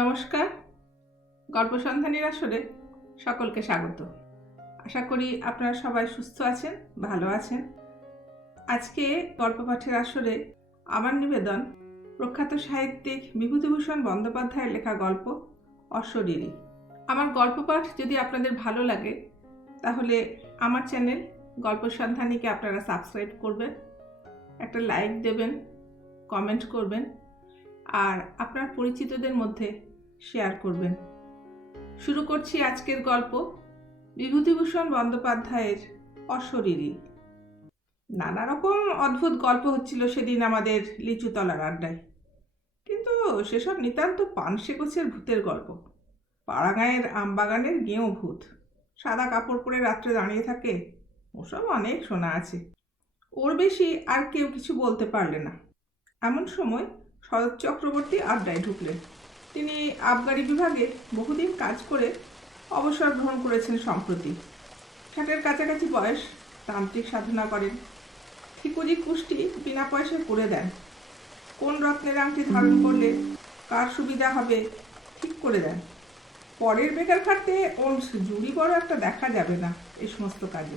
নমস্কার, গল্প সন্ধানীর আসরে সকলকে স্বাগত। আশা করি আপনারা সবাই সুস্থ আছেন, ভালো আছেন। আজকে গল্প পাঠের আসরে আমার নিবেদন প্রখ্যাত সাহিত্যিক বিভূতিভূষণ বন্দ্যোপাধ্যায়ের লেখা গল্প অশরীরী। আমার গল্প পাঠ যদি আপনাদের ভালো লাগে তাহলে আমার চ্যানেল গল্প সন্ধানীকে আপনারা সাবস্ক্রাইব করবেন, একটা লাইক দেবেন, কমেন্ট করবেন আর আপনার পরিচিতদের মধ্যে শেয়ার করবেন। শুরু করছি আজকের গল্প বিভূতিভূষণ বন্দ্যোপাধ্যায়ের অশরীরী। নানা রকম অদ্ভুত গল্প হচ্ছিল সেদিন আমাদের লিচুতলার আড্ডায়, কিন্তু সেসব নিতান্ত পানসে গোছের ভূতের গল্প। পাড়াগাঁয়ের আমবাগানের গেঁয়ো ভূত, সাদা কাপড় পরে রাত্রে দাঁড়িয়ে থাকে, ওসব অনেক শোনা আছে। ওর বেশি আর কেউ কিছু বলতে পারলে না। এমন সময় শরৎ চক্রবর্তী আড্ডায় ঢুকলেন। তিনি আবগারি বিভাগে বহুদিন কাজ করে অবসর গ্রহণ করেছেন সম্প্রতি। 60-এর কাছাকাছি বয়স, তান্ত্রিক সাধনা করেন। ঠিকুজি কুষ্টি বিনা পয়সায় করে দেন। কোন রত্নের আংটি ধারণ করলে কার সুবিধা হবে ঠিক করে দেন। পরের বেকার খাটতে ওর জুড়ি বড় একটা দেখা যাবে না এই সমস্ত কাজে।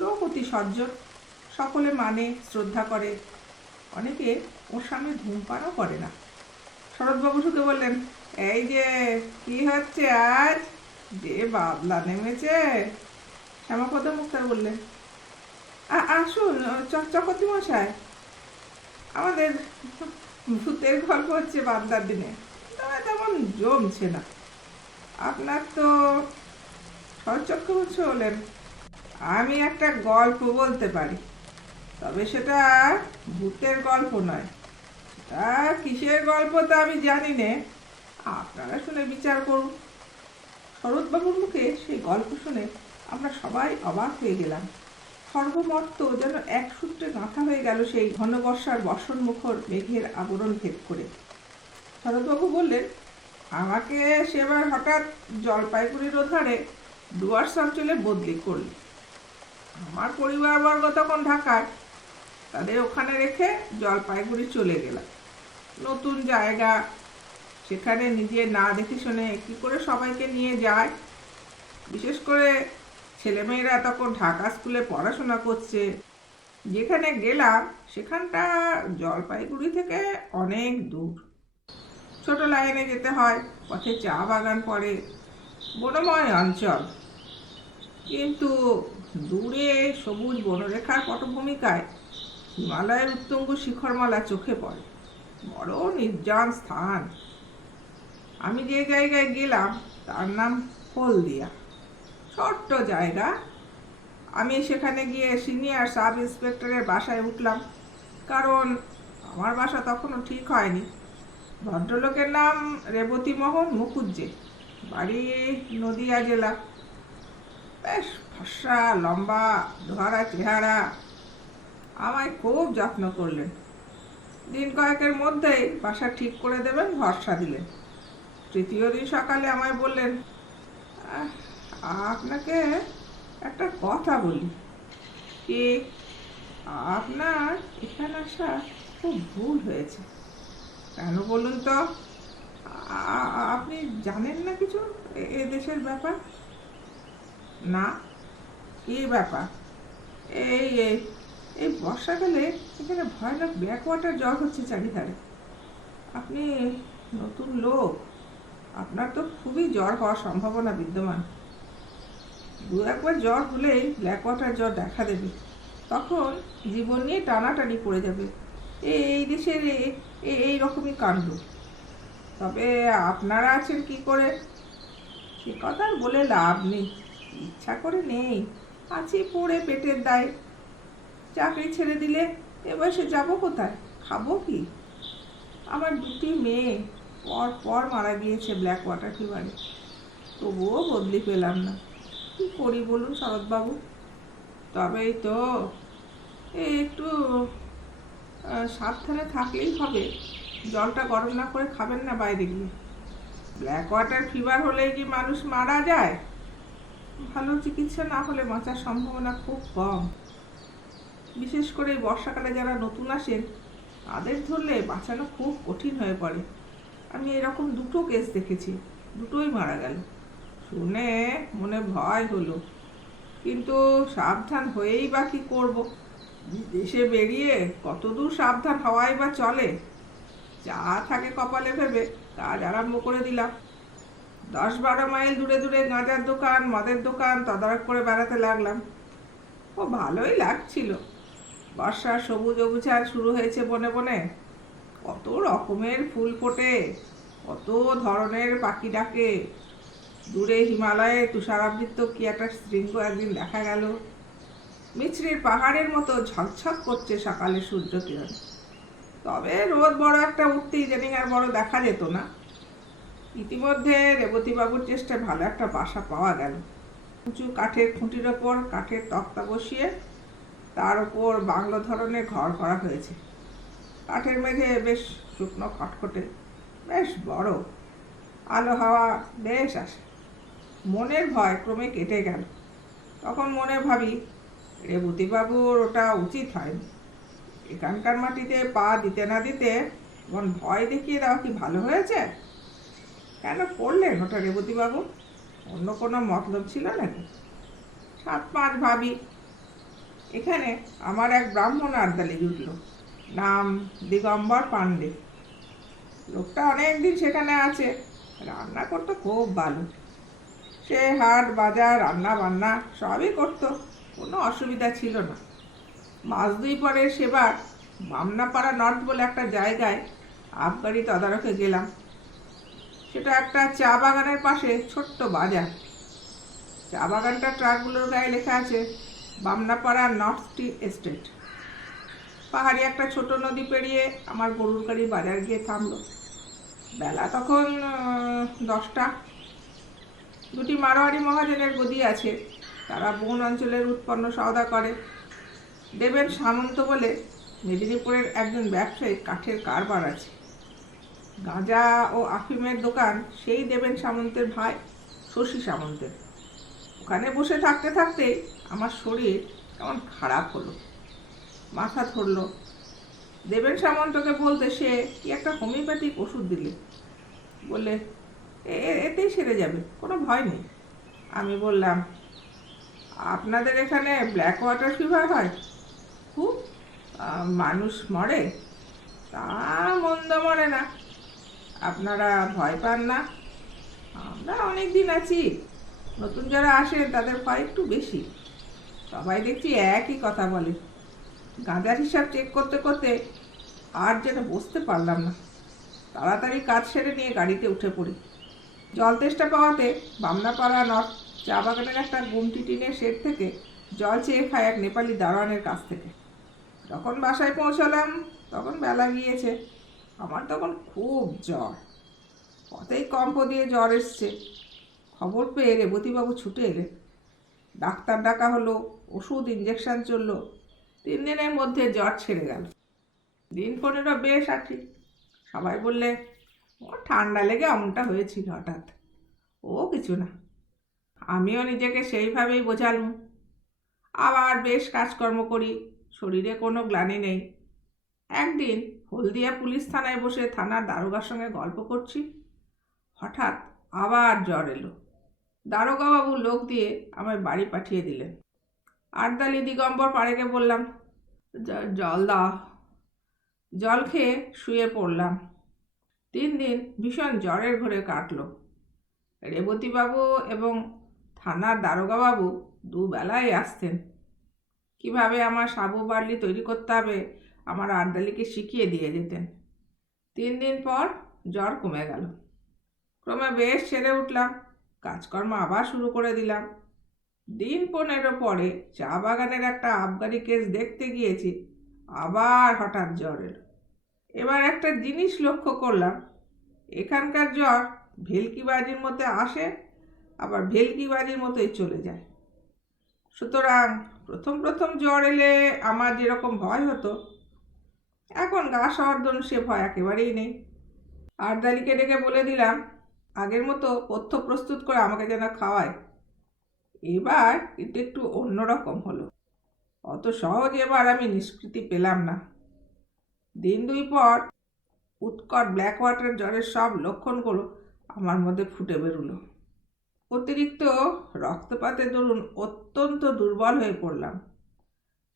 লোক অতি সজ্জন, সকলে মানে, শ্রদ্ধা করে, অনেকে ওর সামনে ধূমপানও করে না। শরৎবাবু শুধু বললেন, এই যে কি হচ্ছে আজ, যে বাবলা নেমেছে। শ্যামাপদ মুক্তার বললেন, আসুন চক্রবর্তী মশাই, আমাদের ভূতের গল্প হচ্ছে বাদলার দিনে, তবে তেমন জমছে না। আপনার তো শরৎ চক্রবর্তী বললেন, আমি একটা গল্প বলতে পারি, তবে সেটা ভূতের গল্প নয়। তা কিসের গল্প তা আমি জানি নে, আপনারা শুনে বিচার করুন। শরৎবাবুর মুখে সেই গল্প শুনে আমরা সবাই অবাক হয়ে গেলাম। সর্বমর্ত যেন এক সূত্রে গাঁথা হয়ে গেল সেই ঘন বর্ষার বর্ষণ মুখর মেঘের আবরণ ভেদ করে। শরৎবাবু বললেন, আমাকে সেবার হঠাৎ জলপাইগুড়ির ওধারে ডুয়ার্স অঞ্চলে বদলি করল। আমার পরিবারবর্গ তখন ঢাকায়, তাদের ওখানে রেখে জলপাইগুড়ি চলে গেলাম। নতুন জায়গা, সেখানে নিজে না দেখে শুনে কী করে সবাইকে নিয়ে যায়। বিশেষ করে ছেলেমেয়েরা তখন ঢাকা স্কুলে পড়াশোনা করছে। যেখানে গেলাম সেখানটা জলপাইগুড়ি থেকে অনেক দূর। ছোট লাইনে যেতে হয়, পথে চা বাগান পড়ে, বনময় অঞ্চল। কিন্তু দূরে সবুজ বনরেখার পটভূমিকায় হিমালয়ের উত্তুঙ্গ শিখরমালা চোখে পড়ে। বড় নির্জন স্থান। আমি যে জায়গায় গেলাম তার নাম হলদিয়া। ছোট্ট জায়গা। আমি সেখানে গিয়ে সিনিয়র সাব ইন্সপেক্টরের বাসায় উঠলাম, কারণ আমার বাসা তখনও ঠিক হয়নি। ভদ্রলোকের নাম রেবতীমোহন মুখুজ্জে, বাড়ি নদিয়া জেলা। বেশ ফর্সা, লম্বা, ধরা চেহারা। আমায় খুব যত্ন করলেন। দিন কয়েকের মধ্যেই বাসা ঠিক করে দেবেন ভরসা দিলেন। তৃতীয় দিন সকালে আমায় বললেন, আপনাকে একটা কথা বলি। কি? আপনার এখানে আসা খুব ভুল হয়েছে। কেন বলুন তো? আপনি জানেন না কিছু এ দেশের ব্যাপার? না। কি ব্যাপার? এই এই বর্ষাকালে এখানে ভয়ানক ব্যাকওয়াটার জ্বর হচ্ছে চারিধারে। আপনি নতুন লোক, আপনার তো খুবই জ্বর হওয়ার সম্ভাবনা বিদ্যমান। 2-1 বার জ্বর হলেই ব্ল্যাকওয়াটার জ্বর দেখা দেবে। তখন জীবন নিয়ে টানাটানি পড়ে যাবে। এই দেশের এই রকমই কাণ্ড। তবে আপনারা আছেন কি করে? সে কথা বলে লাভ নেই। ইচ্ছা করে নেই, আছি পড়ে পেটের দায়। চাকরি ছেড়ে দিলে এবার সে যাবো কোথায়, খাবো কি? আমার 2টি মেয়ে পর পর মারা গিয়েছে ব্ল্যাক ওয়াটার ফিভারে, তবুও বদলি পেলাম না। কি করি বলুন শরৎবাবু? তবেই তো একটু সাবধানে থাকলেই হবে। জলটা গরম না করে খাবেন না বাইরে গিয়ে। ব্ল্যাক ওয়াটার ফিভার হলেই কি মানুষ মারা যায়? ভালো চিকিৎসা না হলে বাঁচার সম্ভাবনা খুব কম। বিশেষ করে বর্ষাকালে যারা নতুন আসেন তাদের ধরলে বাঁচানো খুব কঠিন হয়ে পড়ে। আমি এরকম দুটো কেস দেখেছি, দুটোই মারা গেল। শুনে মনে ভয় হলো, কিন্তু সাবধান হয়েই বা কী করবো? দেশে বেরিয়ে কতদূর সাবধান হওয়াই বা চলে? যা থাকে কপালে ভেবে কাজ আরম্ভ করে দিলাম। 10-12 মাইল দূরে দূরে গাঁজার দোকান, মদের দোকান তদারক করে বেড়াতে লাগলাম। ও ভালোই লাগছিল। বর্ষার সবুজ অবুঝার শুরু হয়েছে বনে বনে। কত রকমের ফুল ফোটে, কত ধরনের পাখি ডাকে। দূরে হিমালয়ে তুষারাবৃত কি একটা শৃঙ্গ একদিন দেখা গেল। মিছরির পাহাড়ের মতো ঝকঝক করছে সকালে সূর্য কিরণ। তবে রোদ বড় একটা উঠতেই ইদানিং আর বড় দেখা যেত না। ইতিমধ্যে রেবতীবাবুর চেষ্টায় ভালো একটা বাসা পাওয়া গেল। উঁচু কাঠের খুঁটির ওপর কাঠের তক্তা বসিয়ে তার উপর বাংলো ধরনের ঘর করা হয়েছে। কাঠের মেঝে বেশ শুকনো খটখটে, বেশ বড়। আলো হাওয়া বেশ আসে। মনের ভয় ক্রমে কেটে গেল। তখন মনে ভাবি, রেবতীবাবুর ওটা উচিত হয়নি। এখানকার মাটিতে পা দিতে না দিতে এমন ভয় দেখিয়ে দেওয়া কি ভালো হয়েছে? কেন করলেন ওটা রেবতীবাবু? অন্য কোনো মতলব ছিল নাকি? 7-5 ভাবি, এখানে আমার এক ব্রাহ্মণ আর্দালি জুটল, নাম দিগম্বর পাণ্ডে। লোকটা অনেকদিন সেখানে আছে, রান্না করতো খুব ভালো। সে হাট বাজার রান্না বান্না সবই করতো, কোনো অসুবিধা ছিল না। মাস 2 পরে সেবার বামনাপাড়া নর্থ বলে একটা জায়গায় আবগারি তদারকে গেলাম। সেটা একটা চা বাগানের পাশে ছোট্ট বাজার। চা বাগানটা ট্রাকগুলোর গায়ে লেখা আছে বামনাপাড়া নর্থ টি এস্টেট। পাহাড়ি একটা ছোট নদী পেরিয়ে আমার গরুর গাড়ি বাজার গিয়ে থামলো। বেলা তখন 10টা। দুটি মারোয়ারি মহাজনের গদি আছে, তারা বন অঞ্চলের উৎপন্ন সওদা করে। দেবেন সামন্ত বলে মেদিনীপুরের একজন ব্যবসায়ী কাঠের কারবার আছে। গাঁজা ও আফিমের দোকান সেই দেবেন সামন্তের ভাই শশী সামন্তের। ওখানে বসে থাকতে থাকতেই আমার শরীর কেমন খারাপ হলো, মাথা ধরলো। দেবেন সামন্তকে বলতে সে কি একটা হোমিওপ্যাথিক ওষুধ দিলে, বলে এতেই সেরে যাবে, কোনো ভয় নেই। আমি বললাম, আপনাদের এখানে ব্ল্যাক ওয়াটার ফিভার হয় খুব, মানুষ মরে? তা মন্দ মরে না, আপনারা ভয় পান না? আমরা অনেক দিন আছি, নতুন যারা আসেন তাদের ভয় একটু বেশি। সবাই দেখছি একই কথা বলে। গাঁজার হিসাব চেক করতে করতে আর যেন বসতে পারলাম না। তাড়াতাড়ি কাজ সেরে নিয়ে গাড়িতে উঠে পড়ি। জল তেষ্টা পাওয়াতে বামনাপাড়া নর্থ চা বাগানের একটা গুমটি টিনের শেড থেকে জল চেয়ে খায় এক নেপালি দারোয়ানের কাছ থেকে। যখন বাসায় পৌঁছালাম তখন বেলা গিয়েছে। আমার তখন খুব জ্বর, পথেই কম্প দিয়ে জ্বর এসছে। খবর পেয়ে রেবতীবাবু ছুটে এলেন। ডাক্তার ডাকা হলো, ওষুধ ইঞ্জেকশন চললো। 3 দিনের মধ্যে জ্বর ছেড়ে গেল। দিন 15 বেশ আছি। সবাই বললে ও ঠান্ডা লেগে অমনটা হয়েছিল হঠাৎ, ও কিছু না। আমিও নিজেকে সেইভাবেই বোঝালুম। আবার বেশ কাজকর্ম করি, শরীরে কোনো গ্লানি নেই। একদিন হলদিয়া পুলিশ থানায় বসে থানার দারোগার সঙ্গে গল্প করছি, হঠাৎ আবার জ্বর এলো। দারোগাবাবু লোক দিয়ে আমায় বাড়ি পাঠিয়ে দিলেন। আর্দালি দিগম্বর পাড়েকে বললাম, জল দাও। জল খেয়ে শুয়ে পড়লাম। 3 দিন ভীষণ জ্বরের ঘোরে কাটল। রেবতীবাবু এবং থানার দারোগাবাবু দুবেলাই আসতেন। কিভাবে আমার সাবু বার্লি তৈরি করতে হবে আমার আর্দালিকে শিখিয়ে দিয়ে যেতেন। 3 দিন পর জ্বর কমে গেল। ক্রমে বেশ সেরে উঠলাম, কাজকর্ম আবার শুরু করে দিলাম। দিন 15 পরে চা বাগানের একটা আবগারি কেস দেখতে গিয়েছি, আবার হঠাৎ জ্বর এলো। এবার একটা জিনিস লক্ষ্য করলাম, এখানকার জ্বর ভেলকিবাজির মধ্যে আসে, আবার ভেলকিবাজির মতোই চলে যায়। সুতরাং প্রথম প্রথম জ্বর এলে আমার যেরকম ভয় হতো, এখন গা শহর দন সে ভয় একেবারেই নেই। আর্দালিকে ডেকে বলে দিলাম আগের মতো পথ্য প্রস্তুত করে আমাকে যেন খাওয়ায়। এবার কিন্তু একটু অন্যরকম হলো, অত সহজ এবার আমি নিষ্কৃতি পেলাম না। দিন 2 পর উৎকট ব্ল্যাক ওয়াটার জ্বরের সব লক্ষণগুলো আমার মধ্যে ফুটে বেরোলো। অতিরিক্ত রক্তপাতের দরুন অত্যন্ত দুর্বল হয়ে পড়লাম।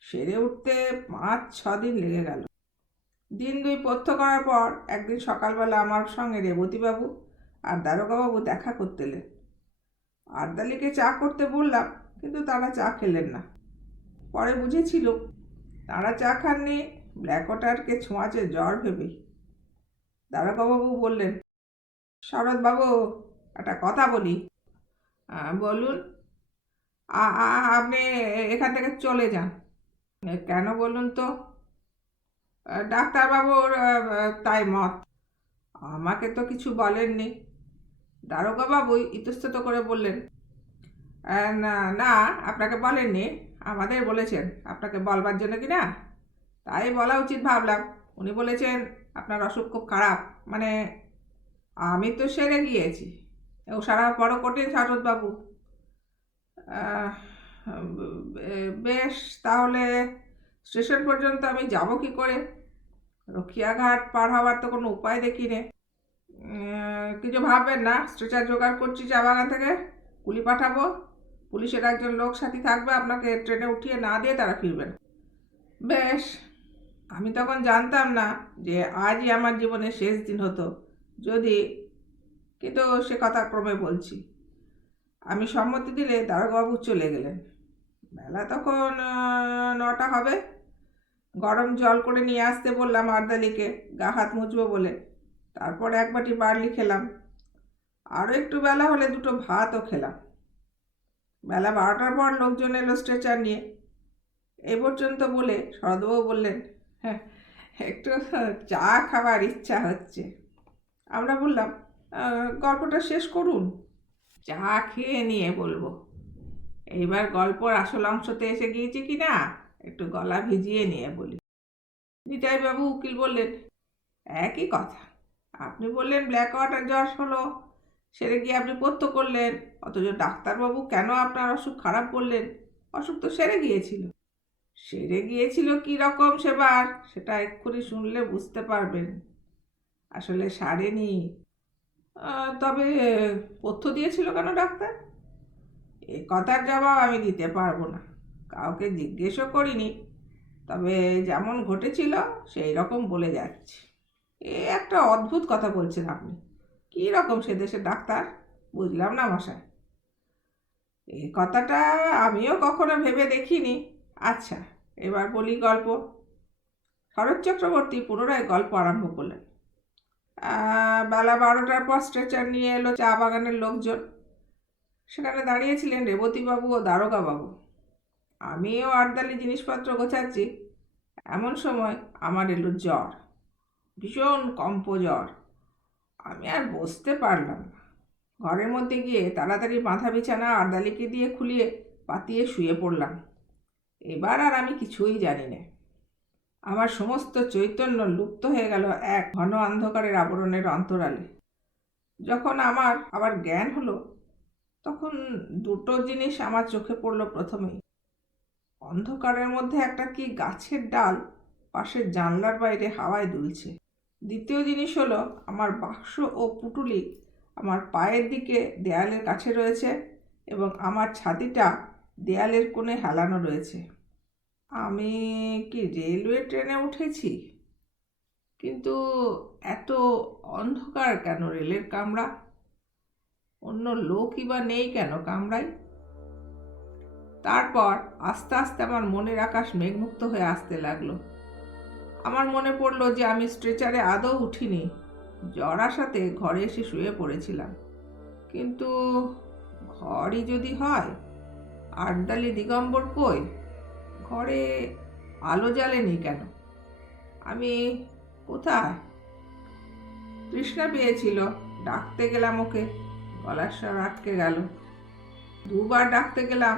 সেরে উঠতে 5-6 দিন লেগে গেল। দিন 2 পথ্য করার পর একদিন সকালবেলা আমার সঙ্গে রেবতীবাবু আর দারোগাবাবু দেখা করতে এলেন। আরদালিকে চা করতে বললাম, কিন্তু তারা চা খেলেন না। পরে বুঝেছিল তারা চা খাননি ব্ল্যাক ওয়াটারকে ছোঁয়াচে জ্বর ভেবেই। দারোগাবাবু বললেন, শরৎবাবু, একটা কথা বলি। বলুন। আপনি এখান থেকে চলে যান। কেন বলুন তো? ডাক্তারবাবুর তাই মত। আমাকে তো কিছু বলেননি। দারোগাবাবু ইতস্তত করে বললেন, না না, আপনাকে বলেননি, আমাদের বলেছেন। আপনাকে বলবার জন্য কি না, তাই বলা উচিত ভাবলাম। উনি বলেছেন আপনার অসুখ খুব খারাপ। মানে আমি তো সেরে গিয়েছি। ও সারা বড় কঠিন শরৎবাবু। বেশ, তাহলে স্টেশন পর্যন্ত আমি যাব কি করে? রক্ষিয়াঘাট পার হওয়ার তো কোনো উপায় দেখি নে। কিছু ভাববেন না, স্ট্রেচার জোগাড় করছি চা বাগান থেকে, কুলি পাঠাবো। পুলিশের একজন লোক সাথী থাকবে, আপনাকে ট্রেনে উঠিয়ে না দিয়ে তারা ফিরবেন। বেশ। আমি তখন জানতাম না যে আজই আমার জীবনের শেষ দিন হতো যদি, কিন্তু সে কথা ক্রমে বলছি। আমি সম্মতি দিলে দারোগাবাবু চলে গেলেন। বেলা তখন 9টা হবে। গরম জল করে নিয়ে আসতে বললাম আরদালিকে, গা হাত মুছবো বলে। তারপর 1 বাটি বার্লি খেলাম। আরও একটু বেলা হলে 2টো ভাতও খেলাম। বেলা 12টার পর লোকজন এলো স্ট্রেচার নিয়ে। এই পর্যন্ত বলে শরৎবাবু বললেন, হ্যাঁ, একটু চা খাবার ইচ্ছা হচ্ছে। আমরা বললাম, গল্পটা শেষ করুন, চা খেয়ে নিয়ে বলবো। এইবার গল্পর আসল অংশতে এসে গিয়েছে কি না, একটু গলা ভিজিয়ে নিয়ে বলি। নিতাইবাবু উকিল বললেন, একই কথা। আপনি বললেন ব্ল্যাক ওয়াটার জ্বর হলো, সেরে গিয়ে আপনি পথ্য করলেন, অথচ ডাক্তারবাবু কেন আপনার অসুখ খারাপ বললেন? অসুখ তো সেরে গিয়েছিল। সেরে গিয়েছিল কী রকম সেবার, সেটা এক্ষুনি শুনলে বুঝতে পারবেন। আসলে সারেনি। তবে পথ্য দিয়েছিল কেন ডাক্তার? এ কথার জবাব আমি দিতে পারবো না। কাউকে জিজ্ঞেসও করিনি। তবে যেমন ঘটেছিল সেই রকম বলে যাচ্ছি। এ একটা অদ্ভুত কথা বলছেন আপনি। কী রকম সে দেশের ডাক্তার? বুঝলাম না মশাই। এই কথাটা আমিও কখনো ভেবে দেখিনি। আচ্ছা, এবার বলি গল্প। শরৎ চক্রবর্তী পুনরায় গল্প আরম্ভ করলেন। বেলা 12টার পর স্ট্রেচার নিয়ে এলো চা বাগানের লোকজন। সেখানে দাঁড়িয়েছিলেন রেবতীবাবু ও দারোগাবাবু। আমিও আরদালি জিনিসপত্র গোছাচ্ছি। এমন সময় আমার এলো জ্বর, ভীষণ কম্প জ্বর। আমি আর বসতে পারলাম না। ঘরের মধ্যে গিয়ে তাড়াতাড়ি বাঁধা বিছানা আরদালিকে দিয়ে খুলিয়ে পাতিয়ে শুয়ে পড়লাম। এবার আর আমি কিছুই জানি না। আমার সমস্ত চৈতন্য লুপ্ত হয়ে গেল এক ঘন অন্ধকারের আবরণের অন্তরালে। যখন আমার আবার জ্ঞান হলো, তখন 2টো জিনিস আমার চোখে পড়ল। প্রথমেই অন্ধকারের মধ্যে একটা কি গাছের ডাল পাশের জানলার বাইরে হাওয়ায় দুলছে। দ্বিতীয় জিনিস হলো আমার বাক্স ও পুটুলি আমার পায়ের দিকে দেয়ালের কাছে রয়েছে এবং আমার ছাতিটা দেয়ালের কোণে হেলানো রয়েছে। আমি কি রেলওয়ে ট্রেনে উঠেছি? কিন্তু এত অন্ধকার কেন রেলের কামরা? অন্য লোকই বা নেই কেন কামরায়? তারপর আস্তে আস্তে আমার মনের আকাশ মেঘমুক্ত হয়ে আসতে লাগলো। আমার মনে পড়লো যে আমি স্ট্রেচারে আদৌ উঠিনি। জ্বর আসাতে ঘরে এসে শুয়ে পড়েছিলাম। কিন্তু ঘরই যদি হয়, আরদালি দিগম্বর কই? ঘরে আলো জ্বালেনি কেন? আমি কোথায়? তৃষ্ণা পেয়েছিল, ডাকতে গেলাম ওকে, গলার স্বর আটকে গেল। 2বার ডাকতে গেলাম,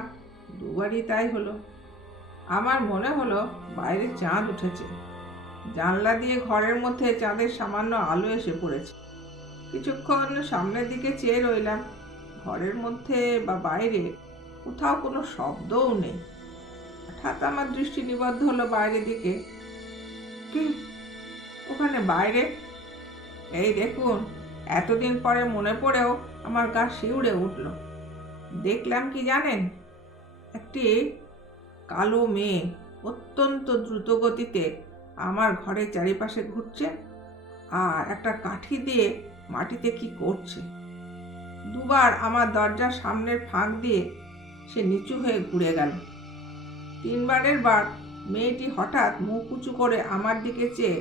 2বারই তাই হলো। আমার মনে হলো বাইরে চাঁদ উঠেছে। জানলা দিয়ে ঘরের মধ্যে চাঁদের সামান্য আলো এসে পড়েছে। কিছুক্ষণ সামনের দিকে চেয়ে রইলাম। ঘরের মধ্যে বা বাইরে কোথাও কোনো শব্দও নেই। হঠাৎ আমার দৃষ্টি নিবদ্ধ হলো বাইরের দিকে। কি ওখানে বাইরে? এই দেখুন, এতদিন পরে মনে পড়েও আমার গা শিউরে উঠল। দেখলাম কি জানেন, একটি কালো মেয়ে অত্যন্ত দ্রুত গতিতে আমার ঘরের চারিপাশে ঘুরছে আর একটা কাঠি দিয়ে মাটিতে কি করছে। দুবার আমার দরজার সামনের ফাঁক দিয়ে সে নিচু হয়ে ঘুরে গেল। তিনবারের বার মেয়েটি হঠাৎ মুখ উঁচু করে আমার দিকে চেয়ে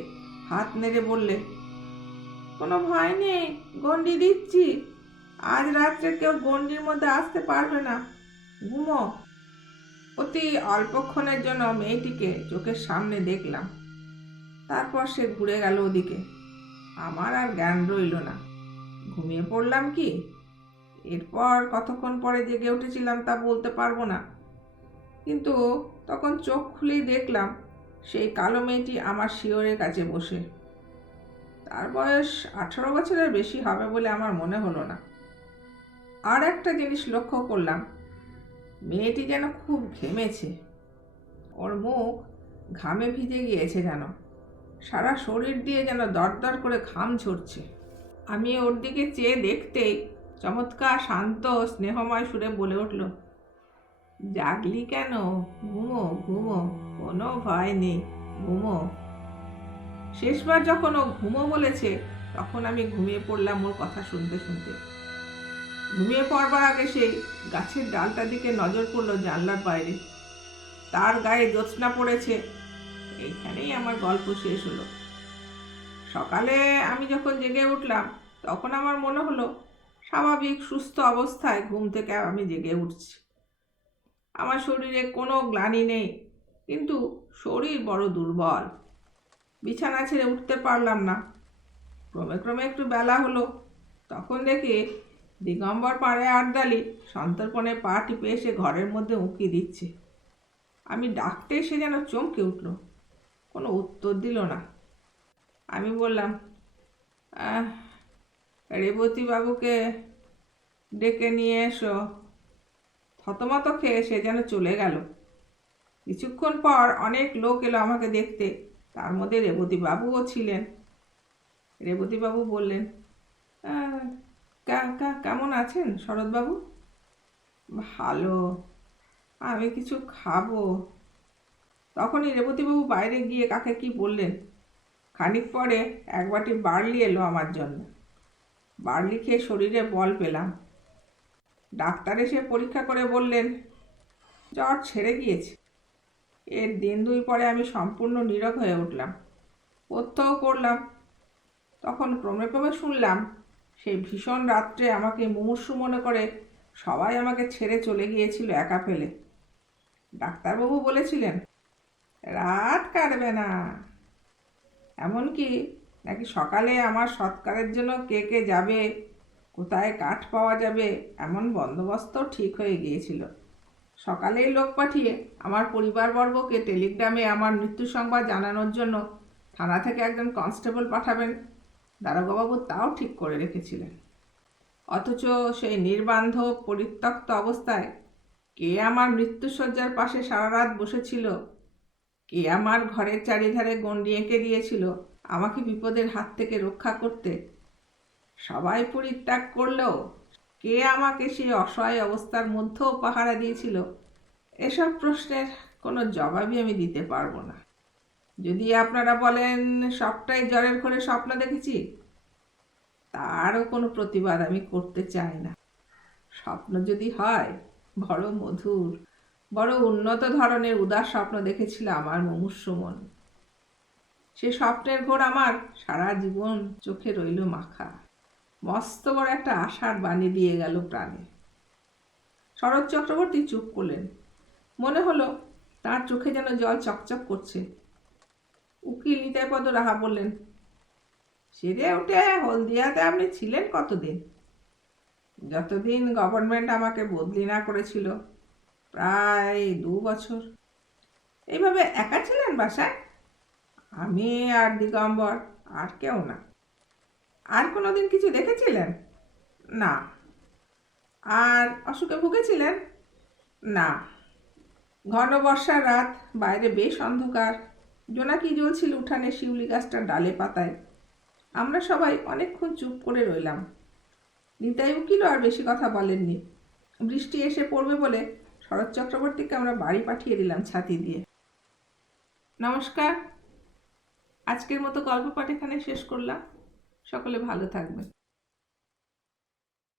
হাত নেড়ে বললে, কোনো ভয় নেই, গণ্ডি দিচ্ছি। আজ রাত্রে কেউ গণ্ডির মধ্যে আসতে পারবে না, ঘুমো। অতি অল্পক্ষণের জন্য মেয়েটিকে চোখের সামনে দেখলাম, তারপর সে ঘুরে গেল ওদিকে। আমার আর জ্ঞান রইল না, ঘুমিয়ে পড়লাম কি এরপর কতক্ষণ পরে জেগে উঠেছিলাম তা বলতে পারবো না, কিন্তু তখন চোখ খুলেই দেখলাম সেই কালো মেয়েটি আমার শিয়রের কাছে বসে। তার বয়স 18 বছরের বেশি হবে বলে আমার মনে হলো না। আর একটা জিনিস লক্ষ্য করলাম, মেয়েটি যেন খুব ঘেমেছে, ওর মুখ ঘামে ভিজে গিয়েছে, যেন সারা শরীর দিয়ে যেন দরদর করে ঘাম ঝরছে। আমি ওর দিকে চেয়ে দেখতেই চমৎকার শান্ত স্নেহময় সুরে বলে উঠল, জাগলি কেন? ঘুমো ঘুমো, কোনো ভয় নেই, ঘুমো। শেষবার যখন ও ঘুমো বলেছে তখন আমি ঘুমিয়ে পড়লাম ওর কথা শুনতে শুনতে। ঘুমিয়ে পড়বার আগে সেই গাছের ডালটার দিকে নজর পড়লো জানলার বাইরে, তার গায়ে জ্যোৎস্না পড়েছে। এইখানেই আমার গল্প শেষ হলো। সকালে আমি যখন জেগে উঠলাম তখন আমার মনে হলো স্বাভাবিক সুস্থ অবস্থায় ঘুম থেকে আমি জেগে উঠছি। আমার শরীরে কোনো গ্লানি নেই, কিন্তু শরীর বড় দুর্বল, বিছানা ছেড়ে উঠতে পারলাম না। ক্রমে ক্রমে একটু বেলা হলো, তখন দেখি দিগম্বর পাড়ে আড়দালি সন্তর্পণে পা টিপে এসে ঘরের মধ্যে উঁকি দিচ্ছে। আমি ডাকতে সে যেন চমকে উঠল, কোনো উত্তর দিল না। আমি বললাম, রেবতী বাবুকে ডেকে নিয়ে এসো। থতমত খেয়ে সে যেন চলে গেল। কিছুক্ষণ পর অনেক লোক এলো আমাকে দেখতে, তার মধ্যে রেবতী বাবুও ছিলেন। রেবতী বাবু বললেন, কেমন আছেন শরৎবাবু? ভালো, আমি কিছু খাবো। তখনই রেবতীবাবু বাইরে গিয়ে কাকে কি বললেন। খানিক পরে এক বাটি বার্লি এলো আমার জন্য। বার্লি খেয়ে শরীরে বল পেলাম। ডাক্তার এসে পরীক্ষা করে বললেন জ্বর ছেড়ে গিয়েছে। এর দিন দুই পরে আমি সম্পূর্ণ নীরব হয়ে উঠলাম, পথ্যও করলাম। তখন ক্রমে ক্রমে শুনলাম সেই ভীষণ রাত্রে আমাকে মুমূর্ষু মনে করে সবাই আমাকে ছেড়ে চলে গিয়েছিল একা ফেলে। ডাক্তারবাবু বলেছিলেন রাত কাটবে না, এমনকি নাকি সকালে আমার সৎকারের জন্য কে কে যাবে, কোথায় কাঠ পাওয়া যাবে, এমন বন্দোবস্ত ঠিক হয়ে গিয়েছিল। সকালেই লোক পাঠিয়ে আমার পরিবারবর্গকে টেলিগ্রামে আমার মৃত্যু সংবাদ জানানোর জন্য থানা থেকে একজন কনস্টেবল পাঠাবেন দারোগাবাবু তাও ঠিক করে রেখেছিলেন। অথচ সেই নির্বান্ধব পরিত্যক্ত অবস্থায় কে আমার মৃত্যুশয্যার পাশে সারা রাত বসেছিল, কে আমার ঘরের চারিধারে গণ্ডি এঁকে দিয়েছিল আমাকে বিপদের হাত থেকে রক্ষা করতে। সবাই পরিত্যাগ করলেও কে আমাকে সেই অসহায় অবস্থার মধ্যেও পাহারা দিয়েছিল, এসব প্রশ্নের কোনো জবাবই আমি দিতে পারবো না। যদি আপনারা বলেন সবটাই জ্বরের ঘরে স্বপ্ন দেখেছি, তারও কোনো প্রতিবাদ আমি করতে চাই না। স্বপ্ন যদি হয় বড় মধুর, বড় উন্নত ধরনের উদার স্বপ্ন দেখেছিল আমার মুমূর্ষু মন। সে স্বপ্নের ঘোর আমার সারা জীবন চোখে রইল মাখা, মস্ত বড় একটা আশার বাণী দিয়ে গেল প্রাণে। শরৎ চক্রবর্তী চুপ করলেন, মনে হলো তার চোখে যেন জল চকচক করছে। উকিল নিতাইপদ রাহা বললেন, সেরে উঠে হলদিয়াতে আপনি ছিলেন কতদিন? যতদিন গভর্নমেন্ট আমাকে বদলি না করেছিল, প্রায় 2 বছর। এইভাবে একা ছিলেন বাসায়? আমি আর দিগম্বর, আর কেউ না। আর কোনোদিন কিছু দেখেছিলেন? না। আর অসুখে ভুগেছিলেন? না। ঘন বর্ষার রাত, বাইরে বেশ অন্ধকার, জোনাকি জ্বলছিল উঠানে শিউলি গাছটার ডালে পাতায়। আমরা সবাই অনেকক্ষণ চুপ করে রইলাম। নিতাই উকিলও আর বেশি কথা বলেননি। বৃষ্টি এসে পড়বে বলে শরৎ চক্রবর্তীকে আমরা বাড়ি পাঠিয়ে দিলাম ছাতি দিয়ে। নমস্কার, আজকের মতো গল্প পাঠ এখানে শেষ করলাম। সকলে ভালো থাকবেন।